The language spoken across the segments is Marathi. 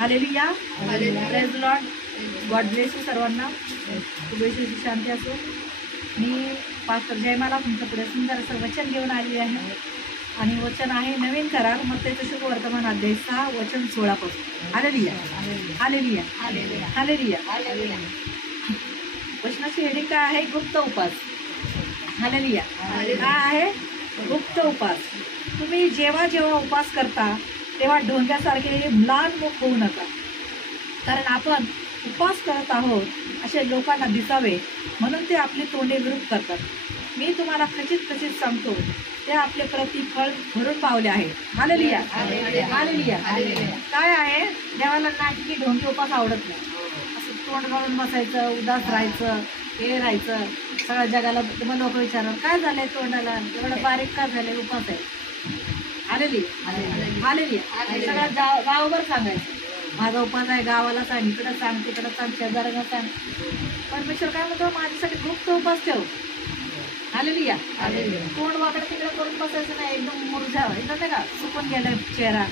Hallelujah, praise Lord, God bless you सर्वांना. शुभेच्छेची शांती असो. मी पास्टर जयमाला तुमच्या पुढे सुंदर असं वचन घेऊन आलेली आहे आणि वचन आहे नवीन करार मत्तेचं शुभ वर्तमान अध्याय 6 वचन 16 पासून. Hallelujah, hallelujah, hallelujah. वचनाची हेडिंग काय आहे? गुप्त उपास. हालेलुया. काय आहे? गुप्त उपास. तुम्ही जेव्हा जेव्हा उपास करता तेव्हा ढोंग्यासारखे म्लानमुख होऊ नका, कारण आपण उपास करत आहोत असे लोकांना दिसावे म्हणून ते आपली तोंडे विरूप करतात. मी तुम्हाला खचित सांगतो, ते आपले प्रतिफळ भरून पावले आहे. Hallelujah, hallelujah. काय आहे? देवाला नाटकी ढोंगी उपास आवडत नाही. असं तोंड घालून बसायचं, उदास राहायचं, हे राहायचं. सगळ्या जगाला मग लोक विचारणार काय झालंय तोंडाला, एवढं बारीक का झालंय? उपास आहे. Hallelujah, hallelujah. सगळ्या गावभर सांगायचं माझा उपास आहे. गावाला सांग, इकडं सांग, तिकडं सांग, शेजाऱ्यांना सांग. परमेश्वर काय म्हणतो? माझ्यासाठी गुप्त उपास ठेव. हालेलुया. तोंड वाकडं तिकडे करून बसायचं नाही, एकदम मुरझा एकदम नाही का सुकून गेला चेहरा,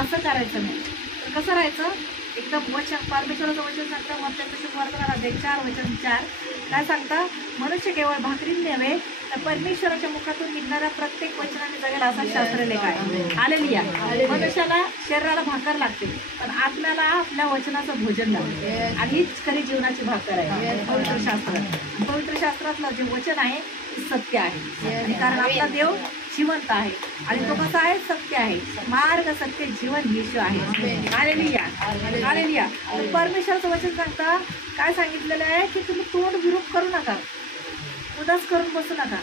असं करायचं नाही. तर कसं राहायचं? एकदम वचन, परमेश्वराचं वचन सांगता मत्तेचं शुभ वर्तमान अध्याय 4 वचन 4 काय सांगता? मनुष्य केवळ भाकरीने नव्हे तर परमेश्वराच्या मुखातून निघणाऱ्या प्रत्येक वचनाने जगेल असा शास्त्रलेख आहे. हालेलुया. मनुष्याला शरीराला भाकर लागते पण आत्म्याला आपल्या वचनाचं भोजन लागते आणि हीच खरी जीवनाची भाकर आहे पवित्र शास्त्र. पवित्र शास्त्रातलं जे वचन आहे ते सत्य आहे आणि कारण आपला देव जिवंत आहे आणि तो कसा आहे? सत्य आहे. मार्ग, सत्य, जीवन येशू आहे. Hallelujah, hallelujah. तर परमेश्वराचं वचन सांगता काय सांगितलेलं आहे की तुम्ही तोंड विरूप करू नका, उदास करून बसू नका.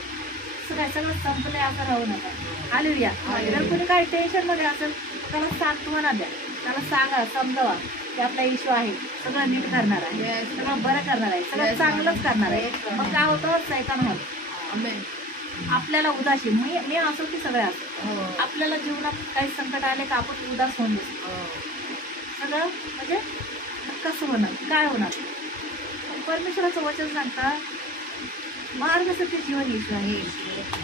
काय सगळं संपलंय असं राहू नका. हालेलुया. जर कोणी काही टेन्शन मध्ये असेल त्याला सांत्वना द्या, त्याला सांगा, समजावा की आपला येशू आहे, सगळं नीट करणार आहे, सगळं बरं करणार आहे, सगळं चांगलंच करणार आहे. मग काय होतं? सैतान होतं. आपल्याला उदासी, मी असो की सगळे असो, आपल्याला जीवनात काही संकट आले का आपण उदास होऊन बसतो. सगळं म्हणजे कसं होणार, काय होणार? परमेश्वराचं वचन सांगता मार्ग, सत्य, जीवन येशू आहे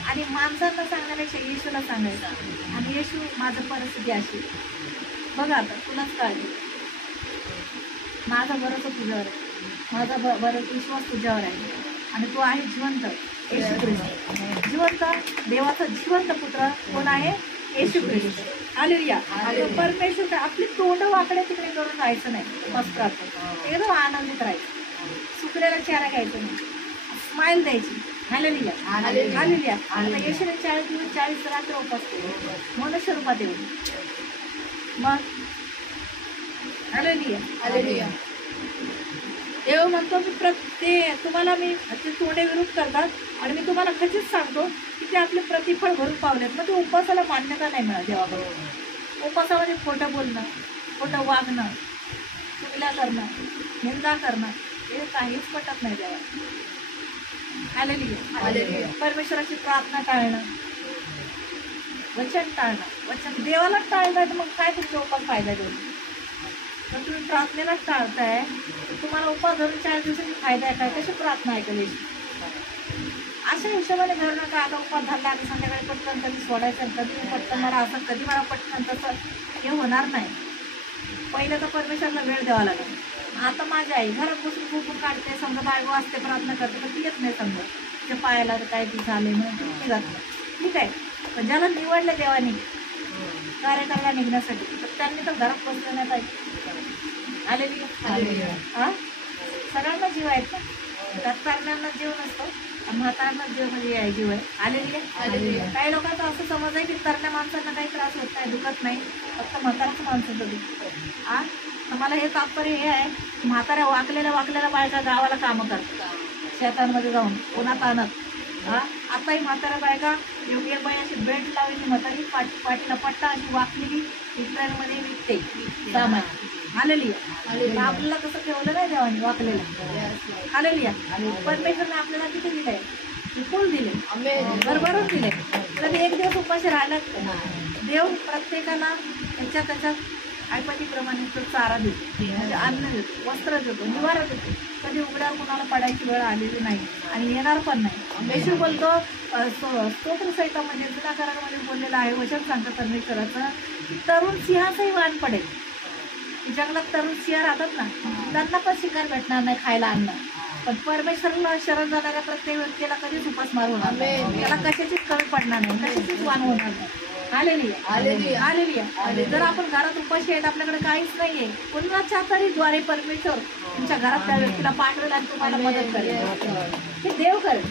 आणि माणसांना सांगण्यापेक्षा येशूला सांगायचं. आणि येशू माझं परिस्थिती अशी बघा, आता तुलाच काळजी, माझा भरोसा तुझ्यावर आहे, माझा बरं विश्वास तुझ्यावर आहे आणि तू आहे जिवंत येशू ख्रिस्त. जिवंत देवाचा जिवंत पुत्र कोण आहे? येशू ख्रिस्त. हालेलुया. परमेश्वर आपली तोंड वाकडे तिकडे करून राहायचं नाही. मस्त राहतो एकदम आनंदित राहायचं, सुकलेला चेहरा घ्यायचा नाही, स्माइल द्यायची. Hallelujah, hallelujah. आता येशूने 40 दिवस 40 रात्र उपास केले मनुष्य रूपात येऊन. मग हालेलुया, हालेलुया. देव म्हणतो की प्रत्येक तुम्हाला मी ते तोंडे विरूप करतात आणि मी तुम्हाला खचित सांगतो की ते आपले प्रतिफळ भरून पावलेत. मग ते उपासाला मान्यता नाही मिळत देवाबरोबर. उपासामध्ये खोटं बोलणं, खोटं वागणं, चुगल्या करणं, निंदा करणं हे काहीच पटत नाही देवा. हालेलुया. परमेश्वराची प्रार्थना टाळणं, वचन टाळणं, वचन देवाला टाळलं तर मग काय तुमचा उपास फायदा देऊ? तर तुम्ही प्रार्थनेलाच टाळताय, तुम्हाला उपास धरून 4 दिवसांची फायदा आहे काय? कशी प्रार्थना ऐकली? अशा हिशोबाने धरू नका. आता उपास धरला आणि संध्याकाळी पटकन कधी सोडायचं, कधी पटकन मला असं, कधी मला पटकन तसं, हे होणार नाही. पहिलं तर परमेश्वरला वेळ द्यावा लागेल. आता माझी आई घरात बसून खूप काढते, समजा बायको असते प्रार्थना करते पण ती येत नाही, समजा तिच्या पायाला काय ती झाले म्हणून ती जात नाही. ठीक आहे, पण ज्याला निवडलं देवाने कार्यक्रमाला निघण्यासाठी तर त्यांनी तर घरात बसलं नाही पाहिजे. हालेलुया. हा, सगळ्यांना जीव आहेत ना, त्यात तरण्यांना जीव नसतो आणि म्हाताऱ्यांना जीव म्हणजे जीव आहे. हालेलुया. काही लोकांचं असं समज आहे की तरण्या माणसांना काही त्रास होत नाही, दुखत नाही, फक्त म्हाताऱ्याचं माणसाचं दुखतं. हा, तर मला हे तात्पर्य हे आहे, म्हाताऱ्या वाकलेल्या बायका गावाला कामं करतात, शेतांमध्ये जाऊन उन्हात आणत. हा, आताही म्हाताऱ्या बायका योग्य बाई अशी बेल्ट लावलेली म्हातारी पाठीला पट्टा अशी वाकलेली इस्रायलमध्ये विकते सामान. हालेलुया. आपल्याला तसं ठेवलं नाही देवाने वाकलेलं. हालेलुया. परमेश्वरने आपल्याला किती दिलंय? विपुल दिले, भरभरून दिले. कधी एक दिवस उपाशी राहिला देव प्रत्येकाला त्याच्यात ऐपतीप्रमाणे तो चारा देतो, म्हणजे अन्न देतो, वस्त्र देतो, निवारा देतो. कधी उघड्यावर कुणाला पडायची वेळ आलेली नाही आणि येणार पण नाही. येशू बोलतो स्तोत्र संहितामध्ये जुन्या करारामध्ये बोललेलं आहे, वचन सांगतं परमेश्वराचं की तरुण सिंहासही वाण पडेल. की जंगलात तरुण सिंह राहतात ना, त्यांना पण शिकार भेटणार नाही खायला अन्न. पण परमेश्वराला शरण जाणाऱ्या प्रत्येक व्यक्तीला कधीच उपासमार होणार नाही, त्याला कशाचीच कमी पडणार नाही, कशाचीच वाण होणार नाही. हालेलुया. जर आपण घरात उपाशी आहेत, आपल्याकडे काहीच नाहीये, कुणाच्या तरी द्वारे परमेश्वर तुमच्या घरात त्या व्यक्तीला पाठवेल आणि तुम्हाला मदत करेल. हे देव करेल.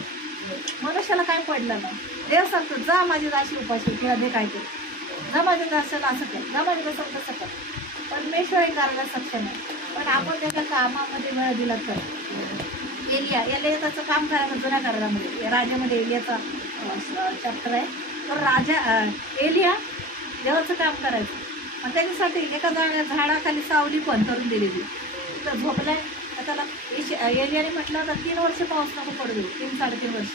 मनुष्याला काय पडलं नाही. देव सांगतो, जा माझी दासी उपाशी, तुला दे काय ते, जा माझ्या दासाला असं कर, जा माझ्या दासाला तसं कर. परमेश्वर हे करायला सक्षम आहे, पण आपण त्याच्या कामामध्ये वेळ दिला तर. एलिया त्याचं काम करायचं जुन्या करारामध्ये, राजामध्ये एलियाचा चॅप्टर आहे. तर राजा एलिया देवाचं काम करायचं, आणि त्याच्यासाठी एका झाडाखाली सावली पण करून दिलेली. तिथं झोपलाय, त्याला एलियाने म्हटलं तर 3 वर्ष पाऊस नको पडू देऊ, 3-3.5 वर्ष.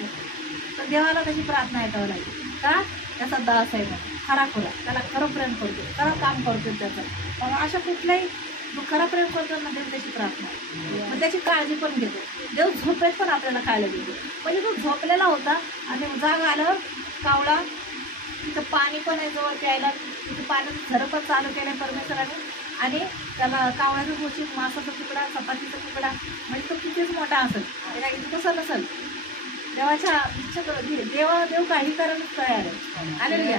तर देवाला त्याची प्रार्थना ऐकावं लागेल. का? त्याचा दास आहे, खरा खुरा, त्याला खरं प्रेम करतो, खरं काम करतो त्याचं. मग अशा कुठल्याही खरं प्रेम करतो ना, देव त्याची प्रार्थना, मग त्याची काळजी पण घेतो. देव झोपेत पण आपल्याला खायला देतो. म्हणजे तो झोपलेला होता आणि जाग आल्यावर कावळा, तिथं पाणी पण आहे जवळ प्यायला, तिथं पाण्याचं झरं पण चालू केलं परमेश्वराने, आणि त्याला कावळ्याचं गोष्टीत मासाचा तुकडा, चपातीचा तुकडा, म्हणजे तो कितीच मोठा असेल, त्याला इतकं कसं नसेल. देवाच्या इच्छा देव काही करायलाच तयार आहे. हालेलुया.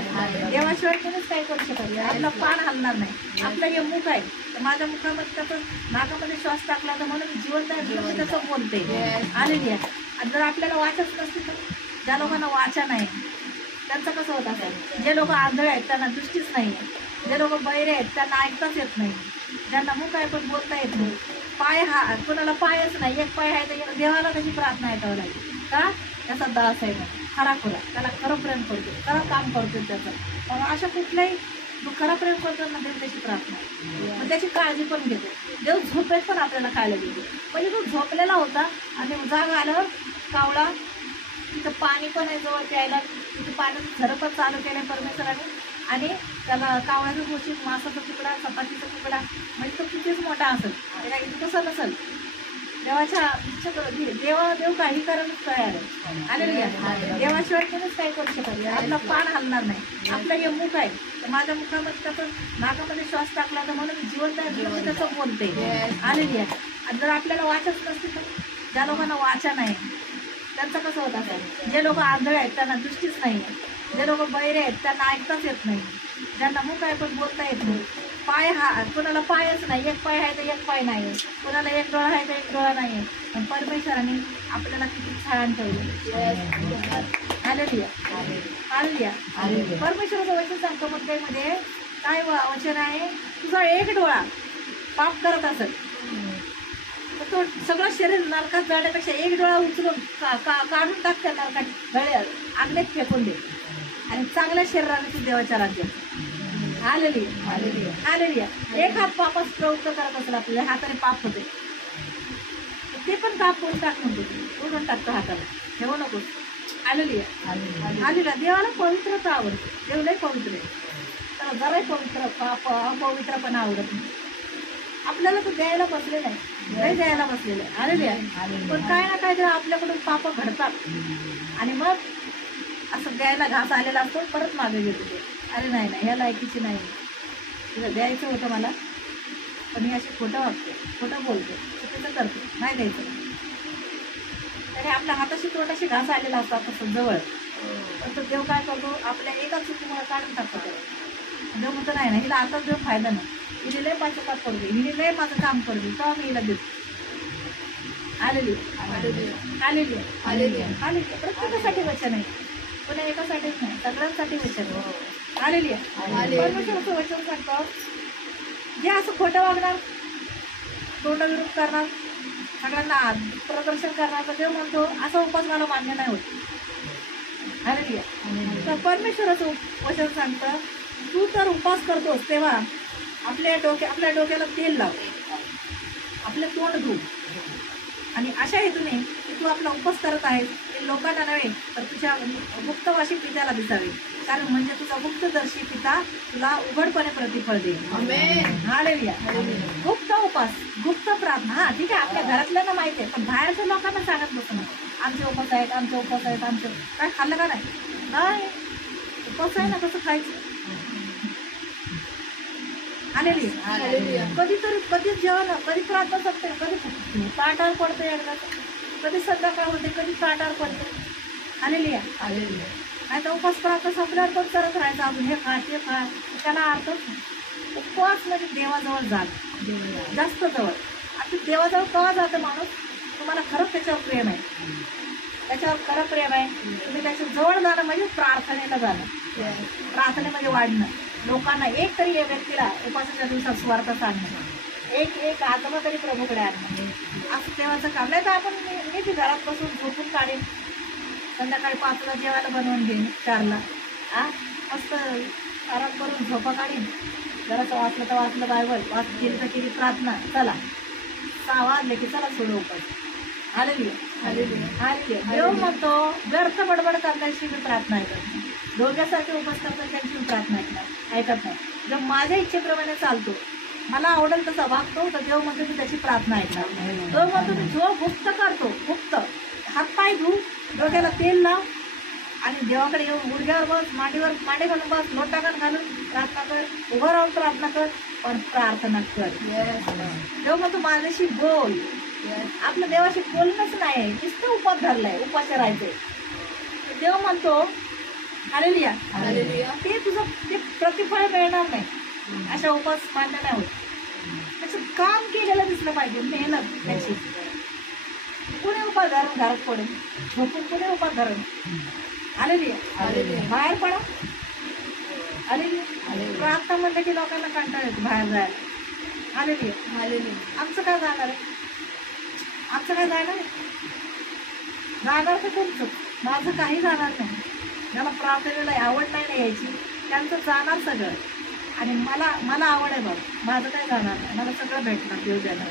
देवाशिवाय कोणीच काही करू शकत नाही. आपला पान हलणार नाही. आपलं हे मुख आहे, तर माझ्या मुखामध्ये त्याचं नाकामध्ये श्वास टाकला तर म्हणून जिवंत आहे, मी त्याचं बोलते. हालेलुया. आणि जर आपल्याला वाचच नसते तर, ज्या लोकांना वाचा नाही त्यांचं कसं होत असेल. जे लोक आंधळे आहेत त्यांना दृष्टीच नाही आहे, जे लोक बहिरे आहेत त्यांना ऐकताच येत नाही, ज्यांना मुख आहे पण बोलता येत नाही, पाय कोणाला पायच नाही, एक पाय आहे तर देवाला त्याची प्रार्थना ऐकावं लागेल. का? त्याचा दास आहे, खरा खुरा, त्याला खरं प्रेम करतो, खरं काम करतो त्याचं. मग अशा कुठल्याही खरं प्रेम करतो ना, देव त्याची प्रार्थना, मग त्याची काळजी पण घेतो. देव झोपेत पण आपल्याला खायला देतो. म्हणजे तो झोपलेला होता आणि जाग आल्यावर कावळा, तिथं पाणी पण आहे जवळ प्यायला, तिथं पाण्याचं झरं पण चालू केलं परमेश्वराने, आणि त्याला कावळ्याचं गोष्टीत मासाचा तुकडा, चपातीचा तुकडा, म्हणजे तो कितीच मोठा असेल, त्याला इतकं कसं नसेल. देवाच्या इच्छा देव काही करायलाच तयार आहे. हालेलुया. देवाशिवाय कोणीच काही करू शकत नाही. आपला पान हलणार नाही. आपलं हे मुख आहे, तर माझ्या मुखामध्ये त्याचं नाकामध्ये श्वास टाकला तर म्हणून जिवंत आहे, मी त्याचं बोलते. हालेलुया. आणि जर आपल्याला वाचच नसते तर, ज्या लोकांना वाचा नाही त्यांचं कसं होत असेल. जे लोक आंधळे आहेत त्यांना दृष्टीच नाही आहे, जे लोक बहिरे आहेत त्यांना ऐकताच येत नाही, ज्यांना मुख आहे पण बोलता येत नाही, पाय कोणाला पायच नाही, एक पाय आहे तर एक पाय नाही आहे, कोणाला एक डोळा आहे तर एक डोळा नाही आहे. पण परमेश्वराने आपल्याला किती छान ठेवलं. हालेलुया. हालेलुया. परमेश्वराचं वचन सांगतो मत्तेमध्ये काय वचन आहे, तुझा एक डोळा पाप करत असेल तर तो सगळं शरीर नरकात जाण्यापेक्षा एक डोळा उचलून काढून टाक त्या नरकात, गळे आगनेत फेकून दे, आणि चांगल्या शरीराने तू देवाच्या राज्यात. हालेलुया. एक हात पापास प्रवृत्त करत असेल, आपल्याला हाताने पाप होते, ते पण कापून टाक म्हणतो, तोडून टाकतो हाताला, ठेवू नको. हालेलुया. देवाला पवित्रता आवडते. देव लय पवित्र आहे, तर जराही पवित्र अपवित्रपणा आवडत नाही. आपल्याला तो द्यायला बसलेला आहे, नाही द्यायला बसलेलं आहे. हालेलुया. पण काय ना काय जर आपल्याकडून पाप घडतात, आणि मग असं द्यायला घास आलेला असतो, परत मागे घेतो ते, अरे नाही ह्या लायकीची नाही, तिला द्यायचं होतं मला, पण हे असे खोटं वागते, खोटं बोलते, चुकीचं करते, नाही द्यायचं. तरी आपल्या हाताशी तोंडाशी घास आलेला असतो तसं जवळ, पण तो देव काय करतो, आपल्या एका चुकीमुळे काढून टाकतो त्याला. देव म्हणतो नाही ना, हिला आताच देव फायदा नाही, हिने लय पाचकात करू दे, हिने लय माझं काम करू दे, तेव्हा मी हिला देतो. हालेलुया. प्रत्येकासाठी वचन आहे, पुन्हा एकासाठीच नाही, सगळ्यांसाठी वचन आहे. हालेलुया. परमेश्वराचं वचन सांगतो, जे असं खोटं वागणार, तोंडाविरोध करणार, सगळ्यांना प्रदर्शन करणार, तर देव म्हणतो असा उपास मला मान्य नाही होत. हालेलुया. तर परमेश्वराचं वचन सांगतं, तू तर उपास करतोस तेव्हा आपल्या डोक्याला तेल लाव, आपलं तोंड धु, आणि अशा हेतूने की तू आपला उपास करत आहेस ते लोकांना नव्हे तर तुझ्या गुप्तवासी पित्याला दिसावे, कारण म्हणजे तुझा गुप्तदर्शी पिता तुला उघडपणे प्रतिफळ देईल. हालेलुया. गुप्त उपास, गुप्त प्रार्थना. हा ठीक आहे, आपल्या घरातल्यांना माहिती आहे, पण बाहेरच्या लोकांना सांगत बसू नका आमचे उपास आहेत, आमचे उपास आहेत, आमचे काय खाल्लं का नाही, उपास आहे ना, कसं खायचं. हालेलुया. कधीतरी कधीच जेवण, कधी प्रार्थना सपते, कधी ताटावर पडते, एकदा कधी संध्याकाळ होते, कधी ताटावर पडते. हालेलुया. नाही तर उपास प्रार्थना संपल्यावर पण करत राहायचं अजून हे खा ते खा, त्याला अर्थच नाही. उपवास म्हणजे देवाजवळ जात, जास्त जवळ. आता देवाजवळ केव्हा जातं माणूस? तुम्हाला खरंच त्याच्यावर प्रेम आहे, त्याच्यावर खरं प्रेम आहे, तुम्ही त्याच्या जवळ जाणं म्हणजे प्रार्थनेला जाणं, प्रार्थनेमध्ये वाढणं. लोकांना एक तरी या व्यक्तीला उपासाच्या दिवसात स्वार्थ सांगणं, एक आत्मा तरी प्रभूकडे आणणं, असं देवाचं काम. नाही तर आपण मी घरात बसून झोपून काढेन, संध्याकाळी 5ला जेवायला बनवून घेईन, 4ला मस्त आराम करून झोपा काढीन, जरासं वाचलं तर वाचलं बायबल, केली तर केली प्रार्थना, चला 6 वाजले की चला सोडू उपास. हालेलुया. देव म्हणतो व्यर्थ बडबड करण्याची मी प्रार्थना ऐकत नाही, दोघ्यासारखे उपास करतात त्यांची मी प्रार्थना ऐकत नाही. जर माझ्या इच्छेप्रमाणे चालतो, मला आवडेल तसा वागतो, तर देव म्हणतो मी त्याची प्रार्थना ऐकणार. देव म्हणतो मी जो गुप्त करतो, गुप्त हातपाय धू, डोक्याला तेल लाव आणि देवाकडे येऊन गुडघ्यावर बस, मांडी घालून बस, लोटाकन घालून प्रार्थना कर, उभं राहून प्रार्थना कर, पण प्रार्थना कर. देव म्हणतो माझ्याशी बोल. आपलं देवाशी बोलणंच नाही, नुसतं उपास धरलाय, उपाशी राहायचंय. देव म्हणतो हालेलुया, ते तुझं ते प्रतिफळ मिळणार नाही, अशा उपास मान्य नाही होत. त्याचं काम केलेलं दिसलं पाहिजे, मेहनत त्याची. कुणी उपास धरून घरात पडेल, झोपून कुणी उपास धरून. हालेलुया. बाहेर पडा. हालेलुया. प्रार्थना म्हणलं की लोकांना कंटाळा येतो बाहेर जायला. हालेलुया. आमचं काय जाणार आहे? आमचं काय जाणार आहे? जाणार तर तुमचं, माझं काही जाणार नाही. ज्याला प्रार्थनेला आवड नाही ना यायची, त्यांचं जाणार सगळं. आणि मला आवड आहे बघ, माझं काय जाणार नाही, मला सगळं भेटणार, देव देणार.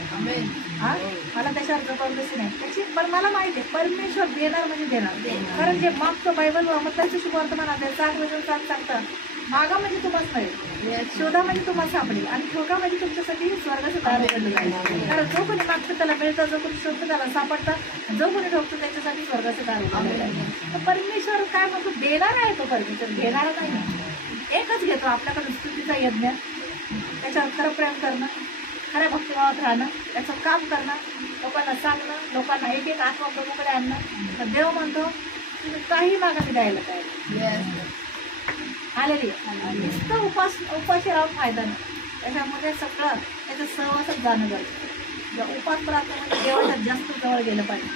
हा, मला त्याच्यावर जबरदस्ती नाही त्याची. पण मला माहिती आहे परमेश्वर देणार म्हणजे देणार. कारण जे मागचं बायबल मतांचं शुभवर्तमान आहे, 7:7 सांगतं, मागा म्हणजे तुम्हाला मिळेल, शोधा म्हणजे तुम्हाला सापडेल, आणि ठोका म्हणजे तुमच्यासाठी स्वर्गाचं दार उघडलं जाईल. कारण जो कोणी मागतं त्याला मिळतं, जो कोणी शोधतं त्याला सापडतं, जो कोणी ठोकतो त्याच्यासाठी स्वर्गाचं दार उघडलं जाईल. तर परमेश्वर काय म्हणतो, देणार आहे तो परमेश्वर, घेणारा नाही. एकच घेतो आपल्याकडे, स्तुतीचा यज्ञ, त्याच्यावर खरं प्रेम करणं, खऱ्या भक्तिभावात राहणं, त्याचं काम करणं, लोकांना सांगणं, लोकांना एक आत्मा प्रभूकडे आणणं. तर देव म्हणतो तुम्ही काही मागा मी द्यायला काय. हालेलुया. नुसतं उपाशी राहून फायदा नाही, त्याच्यामध्ये सगळं त्याचं सहवासच जाणं गरजेचं. उपास प्रार्थना म्हणजे देवाच्या जास्त जवळ गेलं पाहिजे.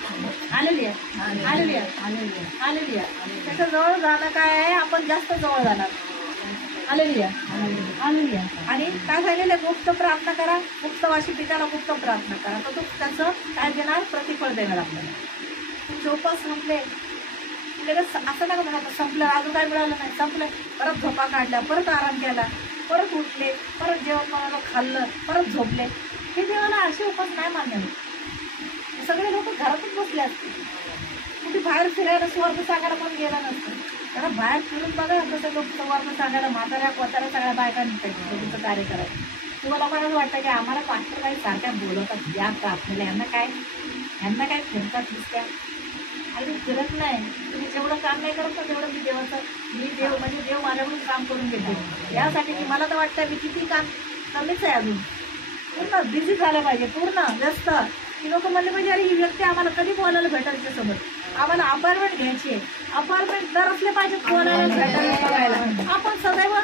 हालेलुया. हालेलुया. हालेलुया. त्याच्या जवळ जाणं काय आहे, आपण जास्त जवळ जाणार. हालेलुया. हालेलुया. आणि काय सांगितलं, गुप्त प्रार्थना करा, गुप्तवाशी पित्याला गुप्त प्रार्थना करा, तर तो त्याचं काय देणार, प्रतिफळ देणार आपल्याला. तुमचे उपास संपले लगेच असं नका म्हणा संपलं, अजून काय मिळालं नाही, संपलं, परत झोपा काढल्या, परत आराम केला, परत उठले, परत जेवण बनवलं, खाल्लं, परत झोपले. हे देवाला असे उपास नाही मान्य होत. सगळे लोक घरातच बसले असते, कुठे बाहेर फिरायला सुवार्थ सांगायला पण गेला नसतं. कारण बाहेर फिरून बघा तसं लोक सुवार्थ सांगायला म्हाताऱ्या कोताऱ्या सगळ्या बायका निघतात तुमचं कार्य करायचं. तुम्हाला कोणाला वाटतं की आम्हाला पास्टर काही सारख्या बोलवतात या का आपल्याला, ह्यांना काय फिरतात दिसत्या. आणि फिरत नाही, तुम्ही जेवढं काम नाही करत ना तेवढं मी देव म्हणजे देव माझ्याकडून काम करून घेते. यासाठी की मला तर वाटतं मी किती काम कमीच आहे, अजून पूर्ण बिझी झालं पाहिजे, पूर्ण व्यस्त. की लोक म्हणले पाहिजे अरे ही व्यक्ती आम्हाला कधी बोलायला भेटायला त्याच्यासोबत, आम्हाला अपार्टमेंट घ्यायची आहे, अपार्टमेंट दर असले पाहिजे बोलायला भेटायला बघायला. आपण सदैव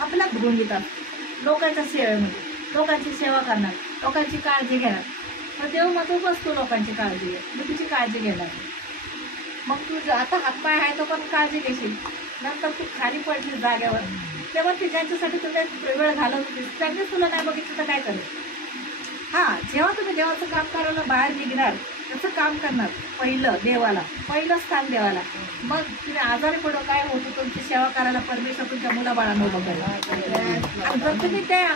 आपल्या गुंगीतात लोकांच्या सेवेमध्ये, लोकांची सेवा करणार, लोकांची काळजी घेणार. तर देव मग बसतो लोकांची काळजी घे, मी तुझी काळजी घेणार. मग तू आता हातपाय आहे तो पण काळजी घेशील, नंतर तू खाली पडशील जाग्यावर, तेव्हा ती ज्यांच्यासाठी तू काही वेळ घालत होतीस त्यांनीच तुला नाही बघितलं तर काय करेल. हां, जेव्हा तुम्ही देवाचं काम करायला बाहेर निघणार, त्याचं काम करणार, पहिलं स्थान देवाला, मग तुम्ही आजारी पडो काय होतो तुमची सेवा करायला परमेश्वर तुमच्या मुलाबाळांना उभं करेल. आणि जर तुम्ही त्या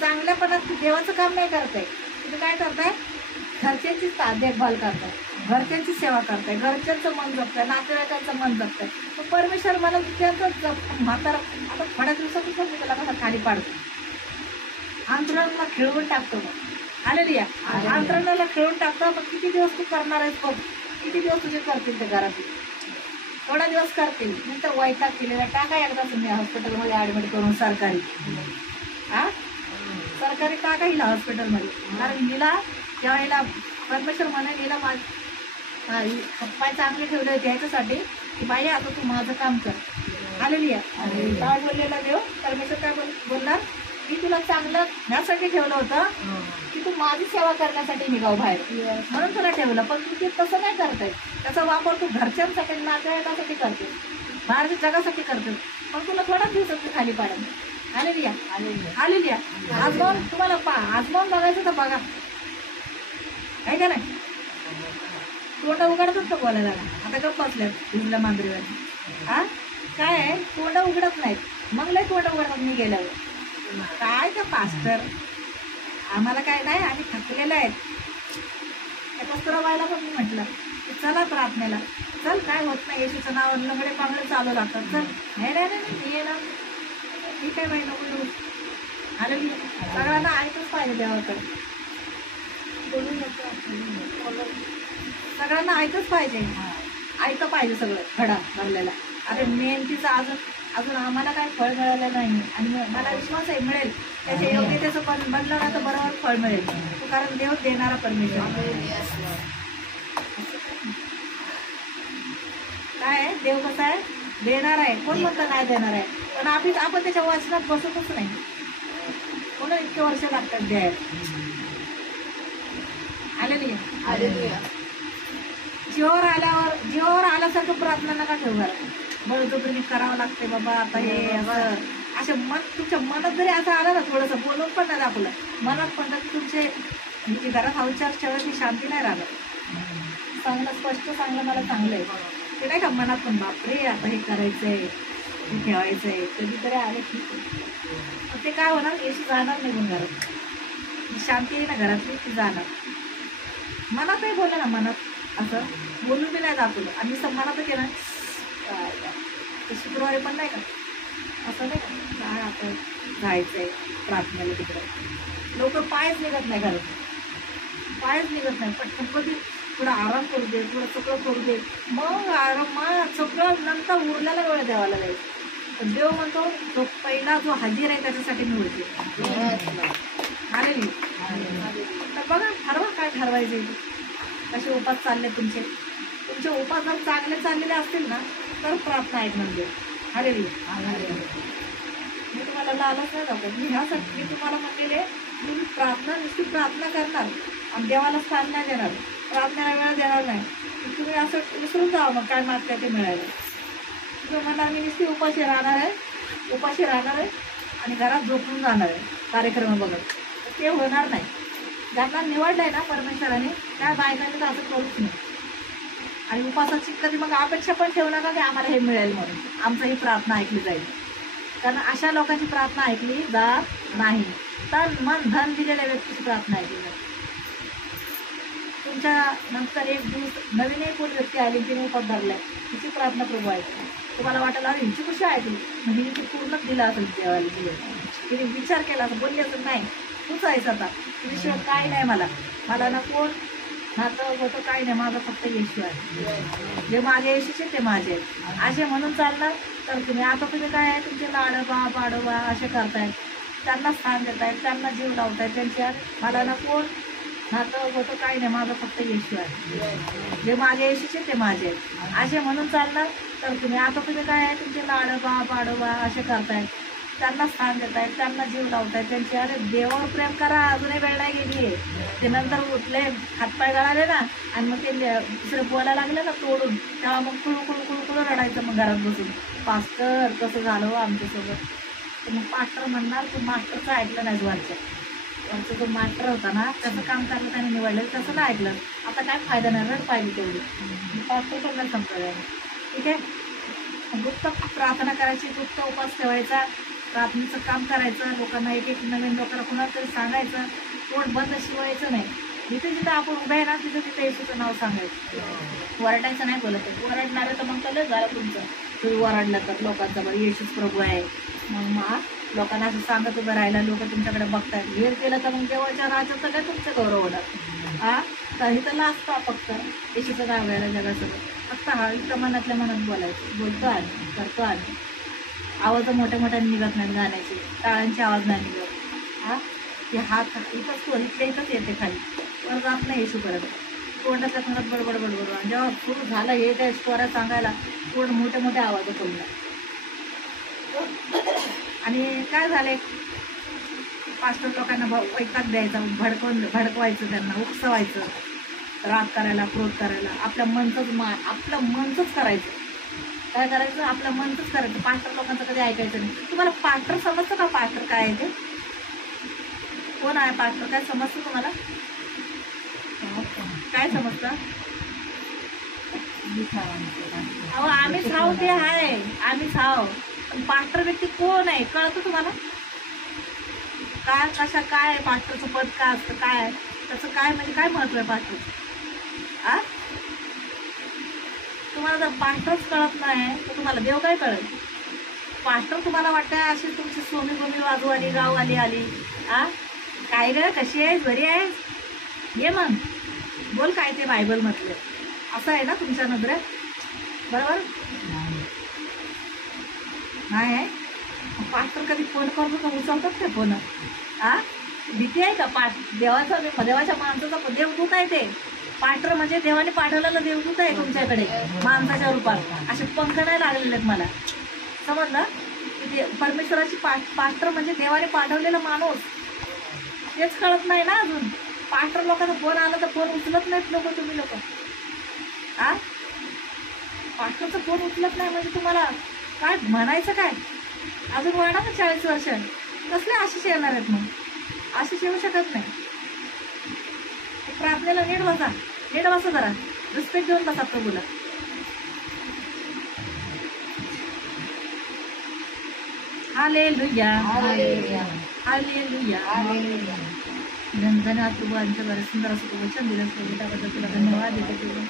चांगल्यापणात देवाचं काम नाही करताय, तुम्ही काय करताय, घरच्यांची देखभाल करताय, घरच्यांची सेवा करताय, घरच्यांचं मन जपताय, नातेवाईकांचं मन जपताय, मग परमेश्वर मला त्यांचं म्हातारा आता थोड्या दिवसातून पण मी त्याला कसा खाली पाडतो, अंतराला खेळवून टाकतो. मग हालेलुया. अंतराला खेळून टाकतो. मग किती दिवस तू करणार आहेस बघ, किती दिवस तुझे करतील ते घरात, थोडा दिवस करतील, नंतर वैताग केलेला टाका एकदा तुम्ही हॉस्पिटलमध्ये ॲडमिट करून सरकारी. हा सरकारी टाका हिला हॉस्पिटलमध्ये, कारण हिला जेव्हा हिला परमेश्वर म्हणाल हिला पाय चांगले ठेवले होते ह्याच्यासाठी की बाई आता तू माझं काम कर. आलेली आहे काय बोललेला देव परमेश्वर काय बोलणार मी तुला चांगलं ह्यासाठी ठेवलं होतं की तू माझी सेवा करण्यासाठी निघाव बाहेर, म्हणून तुला ठेवलं. पण तू ते तसं नाही करताय, त्याचा वापर तू घरच्यांसाठी नातेवाईकासाठी करते, बाहेरच्या जगासाठी करते, पण तुला थोड्याच दिवसात खाली पाडेल. आलेली आलेली आजमावून तुम्हाला आजमावून बघायचं तर बघा, आहे का नाही. तोंड उघडतच तर बोलायला आता गप्प बसल्यात भिजल्या मांजरीवर. हा काय आहे तोंड उघडत नाहीत, मग लय तोंड उघडतात मी गेल्यावर. काय का पास्टर आम्हाला काय नाही, आम्ही थकलेलं आहेत. त्या कस्तुराबाईला पण मी म्हटलं की चला प्रार्थनेला, चल काय होत नाही, येशूचं नाव लंगडे पांगडे चालू लागतात, चल. नाही नाही नाही मी येणार, ठीक आहे बाई नको येऊ. आलेली सगळ्यांना ऐकच पाहिजे देवाकडे, सगळ्यांना ऐकच पाहिजे, ऐकलं पाहिजे सगळं घडा भरलेला. अरे मेहनतीचं अजून आम्हाला काय फळ मिळालं नाही, आणि मला विश्वास आहे मिळेल, त्याच्या योग्यतेचं बनलं ना तर बरोबर फळ मिळेल. कारण देव देणारा परमेश्वर काय आहे, देव कसा आहे देणार आहे. कोण म्हणतं नाही देणार आहे, पण आपण त्याच्या वाचनात बसतच नाही. कोण इतके वर्ष लागतात द्यायला. आलेली जीवावर आल्यासारखं प्रार्थना नका ठेवू. बळजबरीने करावं लागते बाबा आता हे असं, असे मन तुमच्या मनात जरी असं आलं ना थोडंसं बोलून पण नाही दाखवलं मनात, पण तुमचे म्हणजे घरात अवचार ठेवायची शांती नाही राहत. चांगलं स्पष्ट सांगलं मला चांगलं आहे ते नाही का, मनात पण बापरे आता हे करायचंय हे ठेवायचंय, कधीतरी आले ठीक आहे. ते काय होणार, येशू जाणार निघून घरात, शांती आहे ना घरातली ती जाणार. मनातही बोललं ना, मनात असं बोलून बी नाही दाखवलं आणि मनातच केलं शुक्रवारी पण नाही का असं नाही का, काय आता जायचंय प्रार्थनेला तिकडे, लवकर पायच निघत नाही घरात, पायच निघत नाही. पटकन कधी थोडा आराम करू दे, थोडं सगळं करू दे, मग आराम सगळं नंतर उरल्याला वेळ द्यावाला जाईल. पण देव म्हणतो तो पहिला जो हजीर आहे त्याच्यासाठी मी उरते. आलेली तर बघा ठरवा काय ठरवायचे, कसे उपास चालले तुमचे उपास जर चांगले चाललेले असतील ना तर प्रार्थना ऐकणार देव. आलेली मी तुम्हाला लालच नाही दाखवत, मी ह्यासाठी मी तुम्हाला म्हणलेले तुम्ही प्रार्थना नुसती प्रार्थना करणार आणि देवाला स्थान नाही देणार, प्रार्थनेला वेळ देणार नाही. तुम्ही असं विसरून जावं मग काय मागताय ते मिळायला. तुम्ही म्हणणार मी नुसती उपाशी राहणार आहे आणि घरात झोपून जाणार आहे कार्यक्रम बघत, ते होणार नाही. ज्यांना निवडलंय ना परमेश्वराने त्या बायकांनी तर असं करूच नाही. आणि उपासाची कधी मग अपेक्षा पण ठेवू नका की आम्हाला हे मिळेल म्हणून, आमचा ही प्रार्थना ऐकली जाईल. कारण अशा लोकांची प्रार्थना ऐकली जात नाही. तर मन धन दिलेल्या व्यक्तीची प्रार्थना ऐकली जाते. तुमच्या नंतर एक दिवस नवीन एक कोण व्यक्ती आली तिने उपास धरलाय, तिची प्रार्थना प्रभू ऐकली. तुम्हाला वाटेल अरे हिची कशी ऐकली, म्हणजे हिची पूर्णच दिला असेल देवाला दिले, तिने विचार केला असं बोलली असं नाही तूच आहेस आता, तुझ्याशिवाय काय नाही मला ना कोण नातं होतं काय नाही, माझं फक्त येशू आहे, जे माझे येशूचे ते माझे आहेत असे म्हणून चालणार. तर तुम्ही आता तुम्ही काय आहे तुमचे लाडोबा पाडोबा असे करतायत, त्यांना स्थान देतायत, त्यांना जीव लावतायत, त्यांच्या मला ना कोण नातं होतं काय नाही, माझं फक्त येशू आहे, जे माझे येशूचे ते माझे आहेत असे म्हणून चालणार. तर तुम्ही आता तुम्ही काय आहे तुमचे लाडोबा पाडोबा असे करतायत, त्यांना स्थान देतायत, त्यांना जीव लावतायत, त्यांचे अरे देवावर प्रेम करा, अजूनही वेळ नाही गेली आहे. ते नंतर उठले हातपाय गळाले ना आणि मग ते दुसरे बोलायला लागले ना तोडून, तेव्हा मग कुळू रडायचं मग घरात बसून, पास्टर कसं झालं आमच्यासोबत. तर मग पास्टर म्हणणार तू मास्टरचं ऐकलं नाही, वरचा जो मास्टर होता ना त्याचं काम त्याला त्याने निवडलं, तसं नाही ऐकलं, आता काय फायदा नाही, रड पाहिजे तेवढी. पास्टर पण नाही संपलं. ठीक आहे, गुप्त प्रार्थना करायची, गुप्त उपास ठेवायचा, प्रार्थनेचं काम करायचं, लोकांना एक नवीन लोकांना कोणाला तरी सांगायचं, तोंड बंद शिवायचं नाही. जिथे आपण उभे आहे ना तिथे येशूचं नाव सांगायचं, वरडायचं नाही. बोलत वरडणार तर मग चालेल झालं तुमचं, तुम्ही वरडलं तर लोकांचं बरं येशूच प्रभू आहे, मग लोकांना असं सांगत उभं राहिलं, लोक तुमच्याकडे बघतायत, वेळ केलं तर मग देवाच्या राज्याचं काय तुमचं गौरव होणार. तर इथं लाजतो फक्त येशूचं नाव घ्यायला जगासोबत, फक्त इथं मनातल्या मनात बोलायचं, बोलतो आणि करतो आणि आवाज मोठ्या मोठ्याने निघत नाही, गाण्याचे टाळांचे आवाज नाही निघत. हा ते हात इथंच इथल्या इथंच येते खाली, वर जात नाही येशू परत. तोंडातल्या तोंडात बडबड बडबड. आणि जेव्हा सुरू झालं हे त्या स्टोऱ्या सांगायला, तोंड मोठे मोठे आवाज पडला. आणि काय झाले, पास्टर लोकांना वैताग द्यायचा, भडकवायचं, त्यांना उकसवायचं, राग करायला, क्रोध करायला. आपलं मनचंच करायचं. काय करायचं, आपलं मनचंच करायचं. पास्टर लोकांचं कधी ऐकायचं नाही. तुम्हाला पास्टर समजतं का? पास्टर काय आहे ते, कोण आहे पास्टर, काय समजतं तुम्हाला? काय समजतं? अहो आम्हीच राहू, ते आहे आम्हीच हाव. पण पास्टर व्यक्ती कोण आहे कळतं तुम्हाला? काय कशा काय पास्टरचं पद काय असतं, काय त्याचं काय म्हणजे काय महत्व आहे पास्टरचं? आ तुम्हाला जर पास्टरच कळत नाही तर तुम्हाला देव काय कळेल? पास्टर तुम्हाला वाटतं अशी तुमची सोमी गोमी वाजवाली गाववाली आली. काय ग, कशी आहेस, बरी आहेस, ये मग बोल काय ते बायबल म्हटलं, असं आहे ना तुमच्या नजरेत? बरोबर नाही आहे? पास्टर कधी फोन करतो का, उचलतात का फोन? भीती आहे का? देवाच्या माणसाचा देवदूत आहे ते. पास्टर म्हणजे देवाने पाठवलेला देवदूत आहे तुमच्याकडे माणसाच्या रूपात. असे पंख नाही लागलेले आहेत मला, समजलं? परमेश्वराची पास्टर म्हणजे देवाने पाठवलेला माणूस. तेच कळत नाही ना अजून. पास्टर लोकांचा फोन आला तर फोन उचलत नाहीत लोक. तुम्ही लोक पास्टरचा फोन उचलत नाही म्हणजे तुम्हाला काय म्हणायचं काय? अजून वाढा ना 40 वर्ष. कसले आशिष येणार आहेत मग? आशिष येऊ शकत नाही. प्रार्थनेला नीट बसा जरा, रिस्पेक्ट देऊन बसा प्रभूला. Hallelujah, hallelujah, hallelujah. धन्यवाद प्रभू, आमच्याद्वारे सुंदर असं तू वचन दिलं प्रभू, त्याबद्दल तुला धन्यवाद देते प्रभू.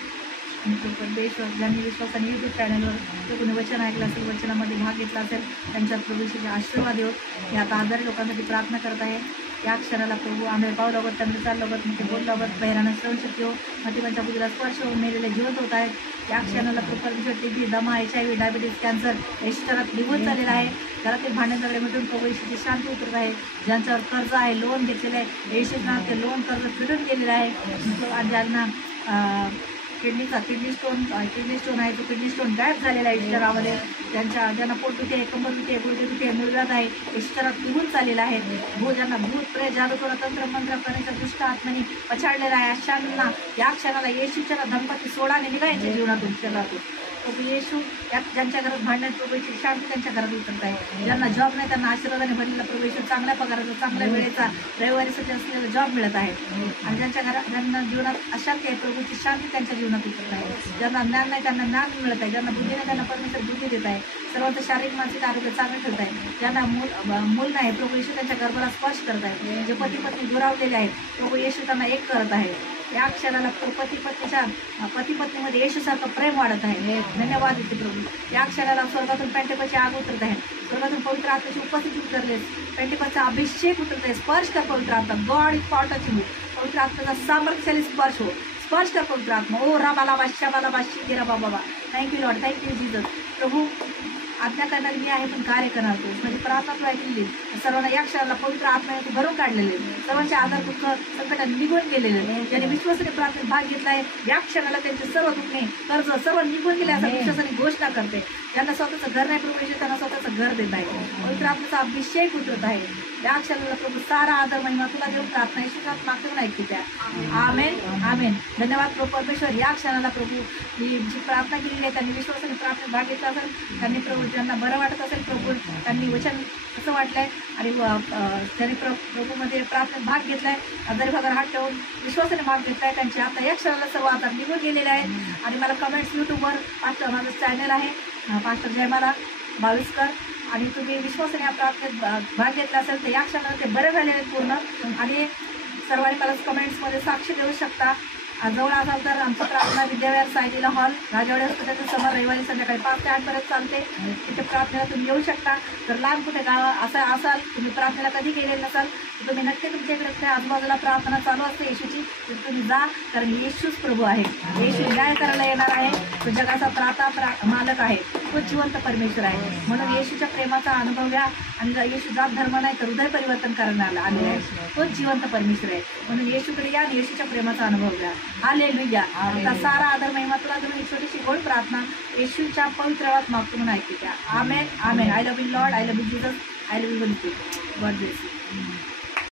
आणि तो परदेश ज्यांनी विश्वासाने यूट्यूब चॅनलवर तो कोणी वचन ऐकलं असेल, वचनामध्ये भाग घेतला असेल, त्यांच्या प्रभूचे आशीर्वाद येऊ. हे आता आजारी लोकांसाठी प्रार्थना करत आहे. या क्षणाला प्रभू आंधळे पावलावर, त्यांना चालल्यावर, मग ते बोलल्यावर बहिराणा श्रवणशक्ती हो, मतिमांच्या बुद्धीला स्पर्श होऊन मेलेले जिवंत होत आहेत. या क्षणाला प्रभू टीबी, दमा, HIV, डायबिटीस, कॅन्सर शरीरात निघून चाललेला आहे. घरातील भांडण मिटून प्रभू येशूची शांती उतरत आहे. ज्यांच्यावर कर्ज आहे, लोन घेतलेलं आहे, येशूना ते लोन कर्ज फिटून गेलेलं आहे. आणि ज्यांना किडनी स्टोन आहे, तो किडनी स्टोन गायब झालेला आहे ईश्वरामध्ये. ज्यांना पोट दुखी आहे, कंबर दुखी आहे, गुडघे दुखी आहे, निर्व्याध आहे, ईश्वरात निघून चाललेला आहे. ज्यांना भूत प्रेत जादूटोणा तंत्र मंत्र करण्याच्या दुष्ट आत्म्याने पछाडलेला आहे, अशांना या क्षणाला येशूच्या धंपती सोडाने निघायच्या जीवनातून शरीरातून. प्रभू येशू ज्यांच्या घरात भांडण, प्रभूची शांती त्यांच्या घरात उतरत आहे. ज्यांना जॉब नाही त्यांना आशीर्वादाने भरलेला प्रभू येशू चांगल्या पगाराचा, चांगल्या वेळेचा, रविवारीसाठी असलेला जॉब मिळत आहे. आणि ज्यांना जीवनात अशांती आहे, प्रभूची शांती त्यांच्या जीवनात उतरत आहे. ज्यांना ज्ञान नाही त्यांना ज्ञान मिळत आहे. ज्यांना बुद्धी नाही त्यांना परमेश्वर बुद्धी देत आहे. सर्वांचं शारीरिक मानसिक आरोग्य चांगलं ठेवत आहे. ज्यांना मूल नाही, प्रभू येशू त्यांच्या गर्भाला स्पर्श करत आहे. जे पती पत्नी दुरावलेले आहेत, प्रभू येशू त्यांना एक करत आहे. या क्षणाला पती पत्नीमध्ये येशूसारखं प्रेम वाढत आहे. धन्यवाद देते प्रभू. या क्षणाला स्वर्गातून पेंटेकोस्टची आग उतरत आहे. स्वर्गातून पवित्र आत्म्याची उपस्थिती उतरले, पेंटेकोस्टचा अभिषेक उतरत आहे. स्पर्श कर पवित्र आत्मा, गॉड इज पॉटची मूळ, पवित्र आत्म्याचा सामर्थ्यशाली स्पर्श हो. स्पर्श कर पवित्र आत्मा. ओ राबाला बाशी गिरा बाबा. Thank you Lord, thank you Jesus. प्रभू आज्ञा करणारी मी आहे पण कार्य करणार तू. म्हणजे प्रार्थना तू ऐकलेली, सर्वांना या क्षणाला पवित्र आत्म्याने तू भरून काढलेले, सर्वांचे आधार दुःख संकट निघून गेलेले, ज्यांनी विश्वासाने प्रार्थनेत भाग घेतला आहे या क्षणाला त्यांचे सर्व दुःखने कर्ज सर्व निघून गेले असं विश्वासाने घोषणा करते. ज्यांना स्वतःचं घर नाही प्रभू त्यांना स्वतःचं घर देत आहे. पवित्र आत्म्याचा अभिषेक उतरत आहे. या क्षणाला प्रभू सारा आदर महिमा तुला देऊन प्रार्थना येशूनात मागून ऐकते त्या. आमेन, आमेन. धन्यवाद प्रभू परमेश्वर. या क्षणाला प्रभू मी जी प्रार्थना केलेली आहे त्यांनी विश्वासाने प्रार्थनेत भाग घेतला असेल, त्यांनी प्रभू ज्यांना बरं वाटत असेल प्रभू, त्यांनी वचन असं वाटलंय आणि त्यांनी प्रभूमध्ये प्रार्थनेत भाग घेतलाय, आजारी भागावर हात ठेवून विश्वासाने भाग घेतलाय, त्यांची आता या क्षणाला सर्व आधार निघून गेलेले आहेत. आणि मला कमेंट्स यूट्यूबवर पास्टर माझं चॅनल आहे पास्टर जयमाला बाविस्कर, आणि तुम्ही विश्वासाने या प्रार्थनेत भाग घेतला असेल तर या क्षणाला ते बरे झालेले आहेत पूर्ण. आणि सर्वांनी मला कमेंट्समध्ये साक्ष देऊ शकता. जवळ असाल तर आमचं प्रार्थना विद्याविहार सायलीला हॉल राजवाडे हॉस्पिटलच्या समोर रविवारी संध्याकाळी 5 ते 8 पर्यंत चालते. तिथे प्रार्थनेला तुम्ही येऊ शकता. जर लांब कुठे गाव असाल, तुम्ही प्रार्थनेला कधी गेलेलं नसाल तर तुम्ही नक्की तुमच्या इकडे आजूबाजूला प्रार्थना चालू असते येशूची, तर तुम्ही जा, कारण येशूच प्रभू आहे. येशू न्याय करायला येणार आहे. तो जगाचा मालक आहे. तो जिवंत परमेश्वर आहे. म्हणून येशूच्या प्रेमाचा अनुभव घ्या आणि येशू जात धर्म नाही तर हृदय परिवर्तन करण्याला आले आहे. तो जिवंत परमेश्वर आहे. म्हणून येशूकडे या आणि येशूच्या प्रेमाचा अनुभव घ्या. हालेलुया. आता सारा आदर महिमा तुला देऊन एक छोटीशी गोड प्रार्थना येशूच्या पवित्र नावात मागतो म्हणून ऐकते. Amen amen. I love you Lord, I love you Jesus, I love you. God bless you.